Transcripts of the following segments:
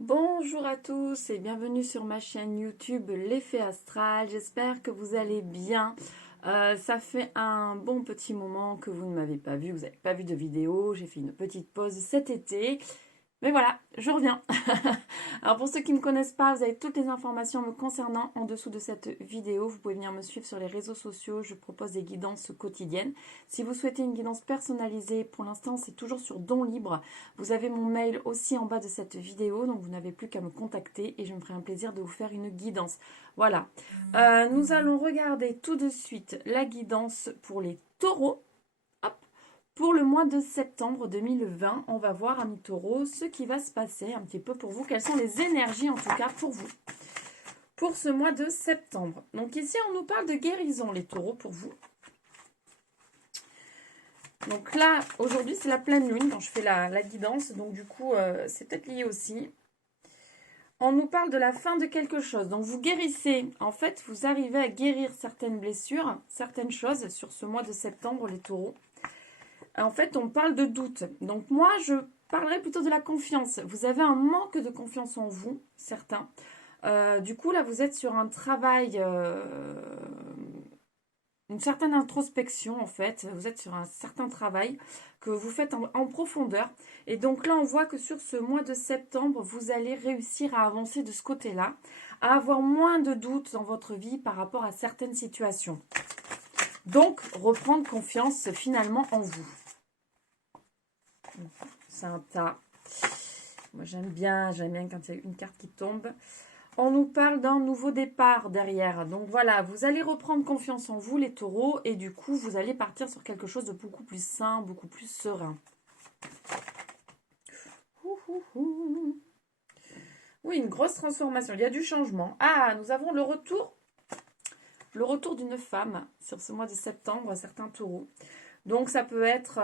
Bonjour à tous et bienvenue sur ma chaîne YouTube L'Effet Astral. J'espère que vous allez bien. Ça fait un bon petit moment que vous ne m'avez pas vu, vous n'avez pas vu de vidéo. J'ai fait une petite pause cet été. Mais voilà, je reviens. Alors pour ceux qui ne me connaissent pas, vous avez toutes les informations me concernant en dessous de cette vidéo. Vous pouvez venir me suivre sur les réseaux sociaux. Je propose des guidances quotidiennes. Si vous souhaitez une guidance personnalisée, pour l'instant c'est toujours sur don libre. Vous avez mon mail aussi en bas de cette vidéo, donc vous n'avez plus qu'à me contacter et je me ferai un plaisir de vous faire une guidance. Voilà. Nous allons regarder tout de suite la guidance pour les taureaux. Pour le mois de septembre 2020, on va voir, amis taureaux, ce qui va se passer un petit peu pour vous. Quelles sont les énergies, en tout cas, pour vous, pour ce mois de septembre. Donc ici, on nous parle de guérison, les taureaux, pour vous. Donc là, aujourd'hui, c'est la pleine lune quand je fais la guidance. Donc du coup, c'est peut-être lié aussi. On nous parle de la fin de quelque chose. Donc vous guérissez. En fait, vous arrivez à guérir certaines blessures, certaines choses sur ce mois de septembre, les taureaux. En fait, on parle de doute. Donc moi, je parlerai plutôt de la confiance. Vous avez un manque de confiance en vous, certains. Du coup, là, vous êtes sur un travail, une certaine introspection, en fait. Vous êtes sur un certain travail que vous faites en profondeur. Et donc là, on voit que sur ce mois de septembre, vous allez réussir à avancer de ce côté-là, à avoir moins de doutes dans votre vie par rapport à certaines situations. Donc, reprendre confiance finalement en vous. C'est un tas. Moi, j'aime bien quand il y a une carte qui tombe. On nous parle d'un nouveau départ derrière. Donc voilà, vous allez reprendre confiance en vous, les taureaux, et du coup, vous allez partir sur quelque chose de beaucoup plus sain, beaucoup plus serein. Oui, une grosse transformation. Il y a du changement. Ah, nous avons le retour d'une femme sur ce mois de septembre, certains taureaux. Donc ça peut être...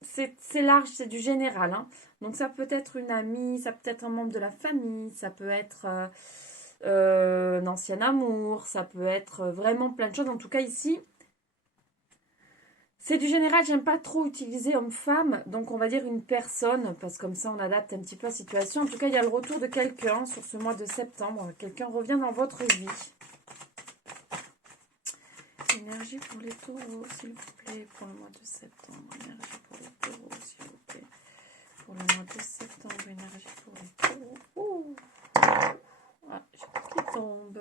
c'est large, c'est du général. Hein. Donc ça peut être une amie, ça peut être un membre de la famille, ça peut être un ancien amour, ça peut être vraiment plein de choses. En tout cas ici, c'est du général. J'aime pas trop utiliser homme-femme, donc on va dire une personne, parce que comme ça on adapte un petit peu la situation. En tout cas, il y a le retour de quelqu'un sur ce mois de septembre. Quelqu'un revient dans votre vie. Énergie pour les taureaux, s'il vous plaît, pour le mois de septembre. Énergie pour les taureaux, s'il vous plaît. Pour le mois de septembre, énergie pour les taureaux. Ouh. Ah, j'ai tout qui tombe.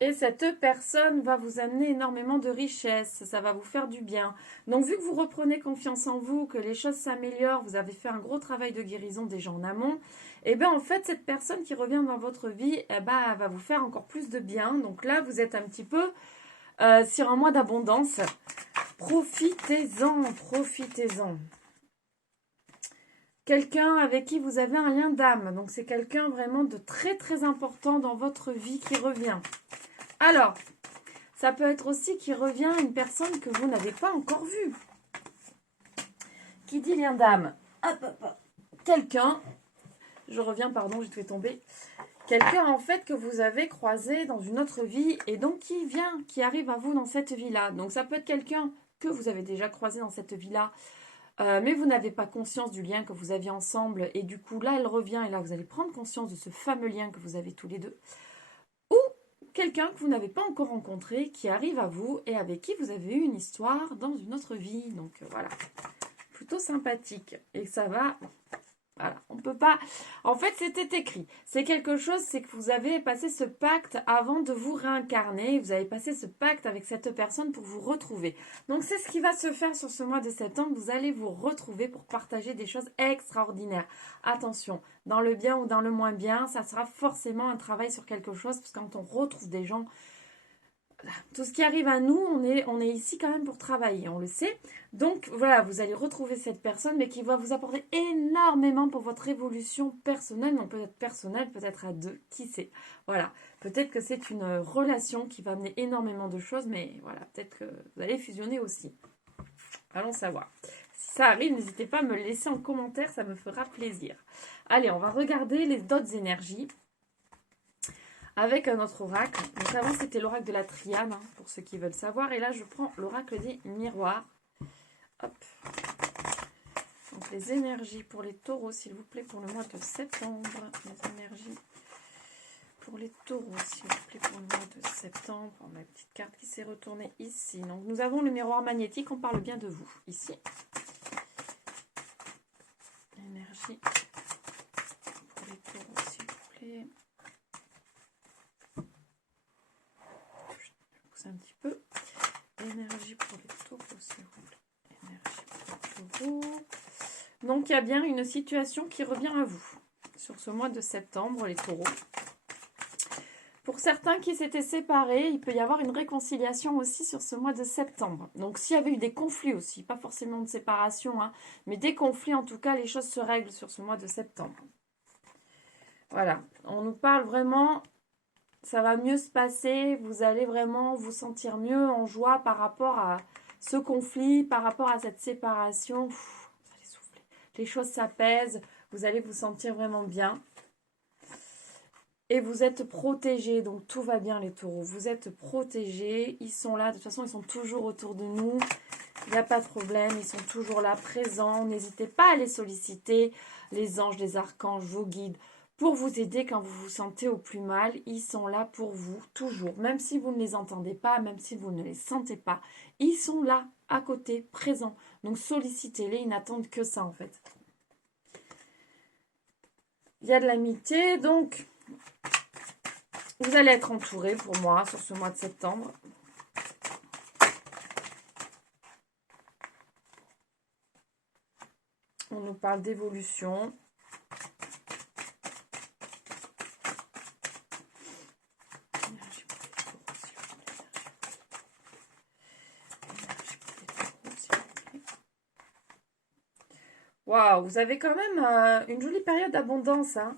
Et cette personne va vous amener énormément de richesse. Ça va vous faire du bien. Donc, vu que vous reprenez confiance en vous, que les choses s'améliorent, vous avez fait un gros travail de guérison déjà en amont, et bien en fait, cette personne qui revient dans votre vie, elle va vous faire encore plus de bien. Donc là, vous êtes un petit peu... sur un mois d'abondance, profitez-en, profitez-en. Quelqu'un avec qui vous avez un lien d'âme, donc c'est quelqu'un vraiment de très très important dans votre vie qui revient. Alors, ça peut être aussi qui revient une personne que vous n'avez pas encore vue. Qui dit lien d'âme? Quelqu'un, je reviens, pardon, j'ai fait tomber. Quelqu'un en fait que vous avez croisé dans une autre vie et donc qui arrive à vous dans cette vie-là. Donc ça peut être quelqu'un que vous avez déjà croisé dans cette vie-là, mais vous n'avez pas conscience du lien que vous aviez ensemble et du coup là elle revient et là vous allez prendre conscience de ce fameux lien que vous avez tous les deux. Ou quelqu'un que vous n'avez pas encore rencontré qui arrive à vous et avec qui vous avez eu une histoire dans une autre vie. Donc voilà, plutôt sympathique et ça va... Voilà, on peut pas... En fait, c'était écrit. C'est quelque chose, c'est que vous avez passé ce pacte avant de vous réincarner. Vous avez passé ce pacte avec cette personne pour vous retrouver. Donc, c'est ce qui va se faire sur ce mois de septembre. Vous allez vous retrouver pour partager des choses extraordinaires. Attention, dans le bien ou dans le moins bien, ça sera forcément un travail sur quelque chose. Parce que quand on retrouve des gens... Tout ce qui arrive à nous, on est ici quand même pour travailler, on le sait. Donc voilà, vous allez retrouver cette personne, mais qui va vous apporter énormément pour votre évolution personnelle. Non, peut-être personnelle, peut-être à deux, qui sait. Voilà, peut-être que c'est une relation qui va amener énormément de choses, mais voilà, peut-être que vous allez fusionner aussi. Allons savoir. Si ça arrive, n'hésitez pas à me le laisser en commentaire, ça me fera plaisir. Allez, on va regarder les autres énergies. Avec un autre oracle. Donc avant c'était l'oracle de la triade, hein, pour ceux qui veulent savoir. Et là je prends l'oracle des miroirs. Hop. Donc les énergies pour les taureaux, s'il vous plaît, pour le mois de septembre. Les énergies pour les taureaux, s'il vous plaît, pour le mois de septembre. On a une petite carte qui s'est retournée ici. Donc nous avons le miroir magnétique, on parle bien de vous, ici. Énergie pour les taureaux, s'il vous plaît. Je vais pousser un petit peu. Énergie pour les taureaux, s'il vous plaît. Énergie pour les taureaux. Donc il y a bien une situation qui revient à vous sur ce mois de septembre, les taureaux. Pour certains qui s'étaient séparés, il peut y avoir une réconciliation aussi sur ce mois de septembre. Donc s'il y avait eu des conflits aussi, pas forcément de séparation, hein, mais des conflits en tout cas, les choses se règlent sur ce mois de septembre. Voilà, on nous parle vraiment, ça va mieux se passer, vous allez vraiment vous sentir mieux en joie par rapport à ce conflit, par rapport à cette séparation. Vous allez souffler. Les choses s'apaisent, vous allez vous sentir vraiment bien. Et vous êtes protégés, donc tout va bien les taureaux. Vous êtes protégés, ils sont là, de toute façon ils sont toujours autour de nous. Il n'y a pas de problème, ils sont toujours là, présents. N'hésitez pas à les solliciter, les anges, les archanges, vos guides, pour vous aider quand vous vous sentez au plus mal. Ils sont là pour vous, toujours. Même si vous ne les entendez pas, même si vous ne les sentez pas, ils sont là, à côté, présents. Donc sollicitez-les, ils n'attendent que ça en fait. Il y a de l'amitié, donc... Vous allez être entouré pour moi sur ce mois de septembre. On nous parle d'évolution. Waouh, vous avez quand même une jolie période d'abondance, hein.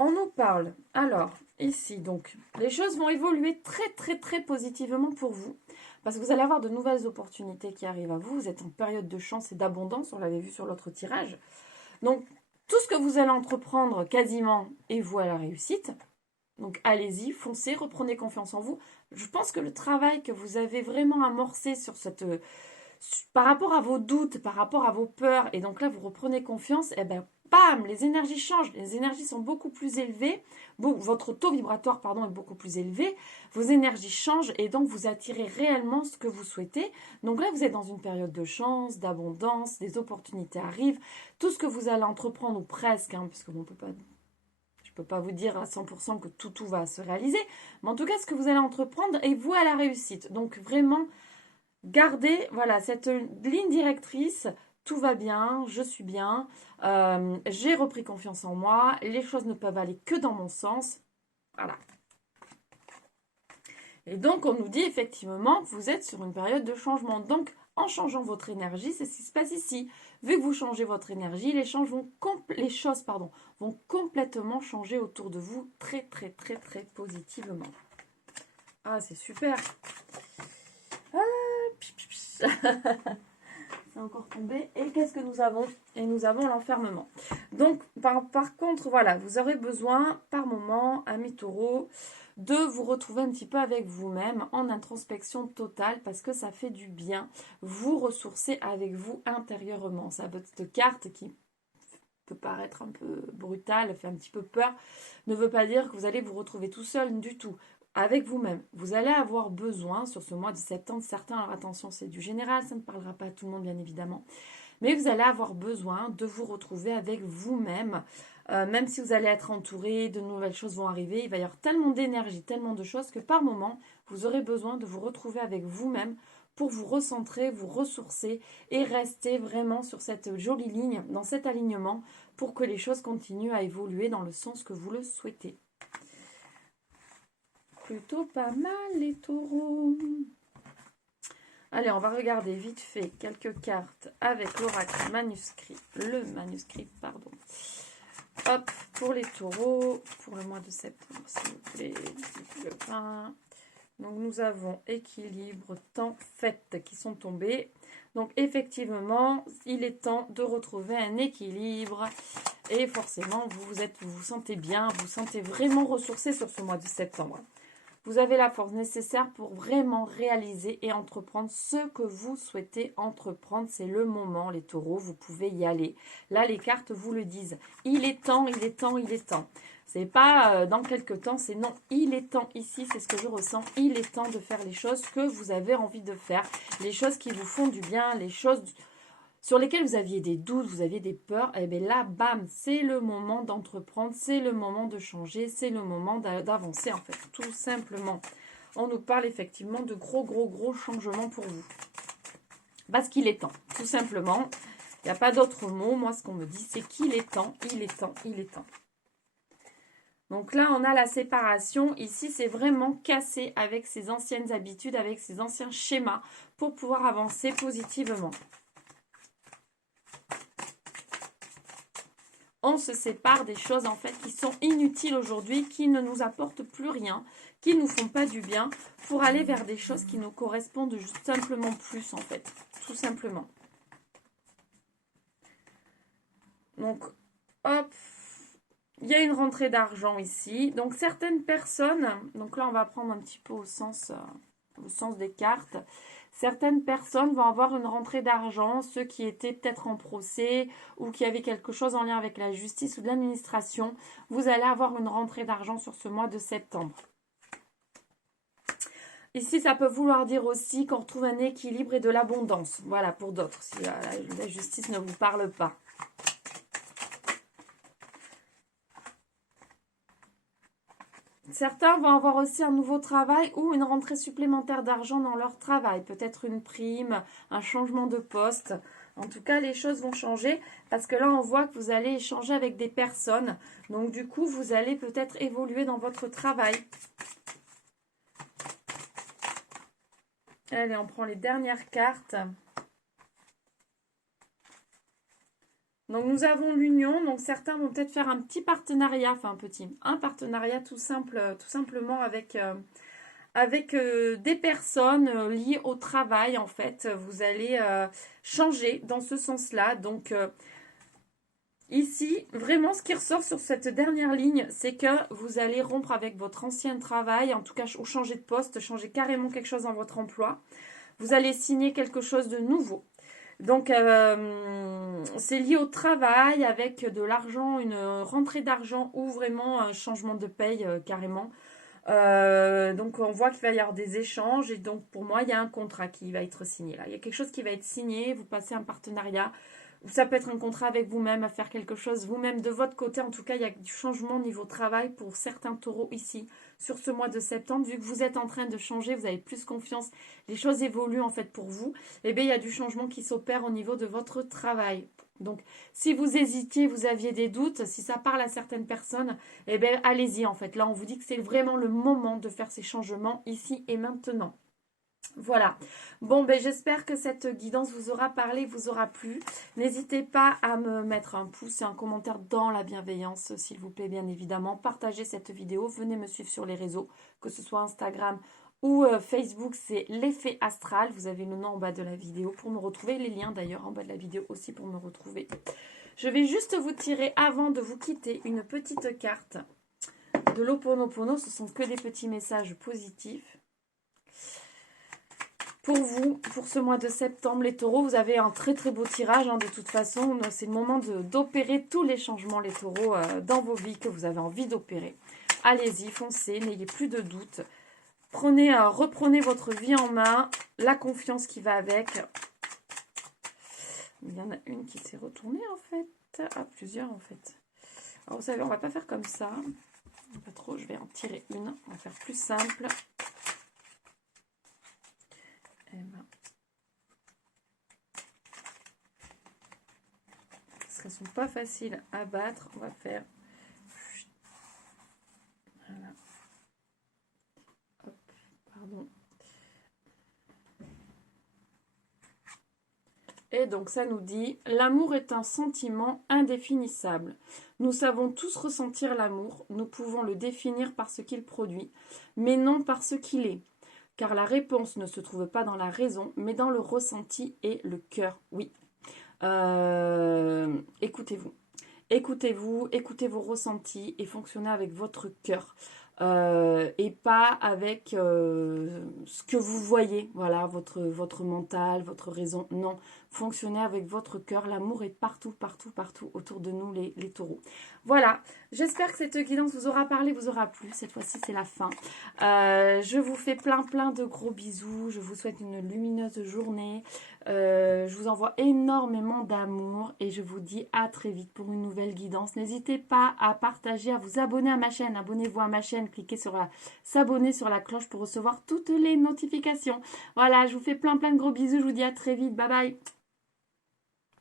On nous parle, alors, ici, donc, les choses vont évoluer très, très, très positivement pour vous. Parce que vous allez avoir de nouvelles opportunités qui arrivent à vous. Vous êtes en période de chance et d'abondance, on l'avait vu sur l'autre tirage. Donc, tout ce que vous allez entreprendre quasiment est voué à la réussite. Donc, allez-y, foncez, reprenez confiance en vous. Je pense que le travail que vous avez vraiment amorcé sur cette... par rapport à vos doutes, par rapport à vos peurs, et donc là, vous reprenez confiance, et bien, bam, les énergies changent, les énergies sont beaucoup plus élevées, votre taux vibratoire, pardon, est beaucoup plus élevé, vos énergies changent, et donc vous attirez réellement ce que vous souhaitez. Donc là, vous êtes dans une période de chance, d'abondance, des opportunités arrivent, tout ce que vous allez entreprendre, ou presque, hein, puisque bon, je ne peux pas vous dire à 100% que tout va se réaliser, mais en tout cas, ce que vous allez entreprendre est voué à la réussite. Donc vraiment... Gardez, voilà, cette ligne directrice, tout va bien, je suis bien, j'ai repris confiance en moi, les choses ne peuvent aller que dans mon sens, voilà. Et donc, on nous dit effectivement que vous êtes sur une période de changement. Donc, en changeant votre énergie, c'est ce qui se passe ici. Vu que vous changez votre énergie, les choses vont complètement changer autour de vous très, très, très, très positivement. Ah, c'est super. C'est encore tombé. Et qu'est-ce que nous avons? Et nous avons l'enfermement. Donc, par contre, voilà, vous aurez besoin, par moment, amis taureaux, de vous retrouver un petit peu avec vous-même en introspection totale parce que ça fait du bien. Vous ressourcer avec vous intérieurement. Ça peut être cette carte qui peut paraître un peu brutale, fait un petit peu peur, ne veut pas dire que vous allez vous retrouver tout seul du tout. Avec vous-même, vous allez avoir besoin sur ce mois de septembre, certains, alors attention, c'est du général, ça ne parlera pas à tout le monde bien évidemment, mais vous allez avoir besoin de vous retrouver avec vous-même, même si vous allez être entouré, de nouvelles choses vont arriver, il va y avoir tellement d'énergie, tellement de choses que par moment, vous aurez besoin de vous retrouver avec vous-même pour vous recentrer, vous ressourcer et rester vraiment sur cette jolie ligne, dans cet alignement, pour que les choses continuent à évoluer dans le sens que vous le souhaitez. Plutôt pas mal les taureaux. Allez, on va regarder vite fait quelques cartes avec l'oracle manuscrit. Le manuscrit, pardon. Hop, pour les taureaux, pour le mois de septembre, s'il vous plaît. Le pain. Donc nous avons équilibre, temps, fête qui sont tombés. Donc effectivement, il est temps de retrouver un équilibre. Et forcément, vous vous sentez bien, vous vous sentez vraiment ressourcé sur ce mois de septembre. Vous avez la force nécessaire pour vraiment réaliser et entreprendre ce que vous souhaitez entreprendre. C'est le moment, les taureaux, vous pouvez y aller. Là, les cartes vous le disent. Il est temps, il est temps, il est temps. C'est pas dans quelques temps, c'est non, il est temps ici, c'est ce que je ressens. Il est temps de faire les choses que vous avez envie de faire, les choses qui vous font du bien, les choses sur lesquelles vous aviez des doutes, vous aviez des peurs. Et bien là, bam, c'est le moment d'entreprendre, c'est le moment de changer, c'est le moment d'avancer en fait, tout simplement. On nous parle effectivement de gros changements pour vous. Parce qu'il est temps, tout simplement. Il n'y a pas d'autre mot. Moi, ce qu'on me dit, c'est qu'il est temps, il est temps, il est temps. Donc là, on a la séparation. Ici, c'est vraiment casser avec ses anciennes habitudes, avec ses anciens schémas pour pouvoir avancer positivement. On se sépare des choses en fait qui sont inutiles aujourd'hui, qui ne nous apportent plus rien, qui ne nous font pas du bien, pour aller vers des choses qui nous correspondent juste simplement plus en fait, tout simplement. Donc, hop, il y a une rentrée d'argent ici. Donc, certaines personnes, donc là, on va prendre un petit peu au sens des cartes. Certaines personnes vont avoir une rentrée d'argent, ceux qui étaient peut-être en procès ou qui avaient quelque chose en lien avec la justice ou de l'administration. Vous allez avoir une rentrée d'argent sur ce mois de septembre. Ici, ça peut vouloir dire aussi qu'on retrouve un équilibre et de l'abondance. Voilà, pour d'autres, si la justice ne vous parle pas. Certains vont avoir aussi un nouveau travail ou une rentrée supplémentaire d'argent dans leur travail. Peut-être une prime, un changement de poste. En tout cas, les choses vont changer parce que là, on voit que vous allez échanger avec des personnes. Donc, du coup, vous allez peut-être évoluer dans votre travail. Allez, on prend les dernières cartes. Donc, nous avons l'union. Donc, certains vont peut-être faire un petit partenariat, enfin un partenariat tout simplement avec des personnes liées au travail, en fait. Vous allez changer dans ce sens-là. Donc, ici, vraiment, ce qui ressort sur cette dernière ligne, c'est que vous allez rompre avec votre ancien travail, en tout cas, ou changer de poste, changer carrément quelque chose dans votre emploi. Vous allez signer quelque chose de nouveau. Donc, c'est lié au travail avec de l'argent, une rentrée d'argent ou vraiment un changement de paye carrément. Donc, on voit qu'il va y avoir des échanges et donc, pour moi, il y a un contrat qui va être signé là. Il y a quelque chose qui va être signé, vous passez un partenariat. Ça peut être un contrat avec vous-même, à faire quelque chose vous-même de votre côté. En tout cas, il y a du changement au niveau travail pour certains taureaux ici, sur ce mois de septembre. Vu que vous êtes en train de changer, vous avez plus confiance, les choses évoluent en fait pour vous. Eh bien, il y a du changement qui s'opère au niveau de votre travail. Donc, si vous hésitiez, vous aviez des doutes, si ça parle à certaines personnes, eh bien, allez-y en fait. Là, on vous dit que c'est vraiment le moment de faire ces changements ici et maintenant. Voilà. Bon, ben j'espère que cette guidance vous aura parlé, vous aura plu. N'hésitez pas à me mettre un pouce et un commentaire dans la bienveillance, s'il vous plaît, bien évidemment. Partagez cette vidéo, venez me suivre sur les réseaux, que ce soit Instagram ou Facebook, c'est l'effet astral. Vous avez le nom en bas de la vidéo pour me retrouver. Les liens d'ailleurs en bas de la vidéo aussi pour me retrouver. Je vais juste vous tirer, avant de vous quitter, une petite carte de l'Ho'oponopono. Ce sont que des petits messages positifs. Pour vous, pour ce mois de septembre, les taureaux, vous avez un très très beau tirage. Hein, de toute façon, c'est le moment d'opérer tous les changements, les taureaux, dans vos vies que vous avez envie d'opérer. Allez-y, foncez, n'ayez plus de doute. Reprenez votre vie en main, la confiance qui va avec. Il y en a une qui s'est retournée en fait. Ah, plusieurs en fait. Alors vous savez, on va pas faire comme ça. Pas trop, je vais en tirer une. On va faire plus simple. Eh ben. Parce qu'elles sont pas faciles à battre. On va faire. Voilà. Hop, pardon. Et donc ça nous dit, l'amour est un sentiment indéfinissable. Nous savons tous ressentir l'amour, nous pouvons le définir par ce qu'il produit, mais non par ce qu'il est. Car la réponse ne se trouve pas dans la raison, mais dans le ressenti et le cœur. Oui. Écoutez-vous. Écoutez-vous, écoutez vos ressentis et fonctionnez avec votre cœur. Et pas avec ce que vous voyez, voilà, votre mental, votre raison. Non, fonctionnez avec votre cœur. L'amour est partout, partout, partout autour de nous, les taureaux. Voilà, j'espère que cette guidance vous aura parlé, vous aura plu. Cette fois-ci, c'est la fin. Je vous fais plein, plein de gros bisous. Je vous souhaite une lumineuse journée. Je vous envoie énormément d'amour et je vous dis à très vite pour une nouvelle guidance. N'hésitez pas à partager, à vous abonner à ma chaîne. Abonnez-vous à ma chaîne, cliquez sur s'abonner sur la cloche pour recevoir toutes les notifications. Voilà, je vous fais plein plein de gros bisous. Je vous dis à très vite. Bye bye.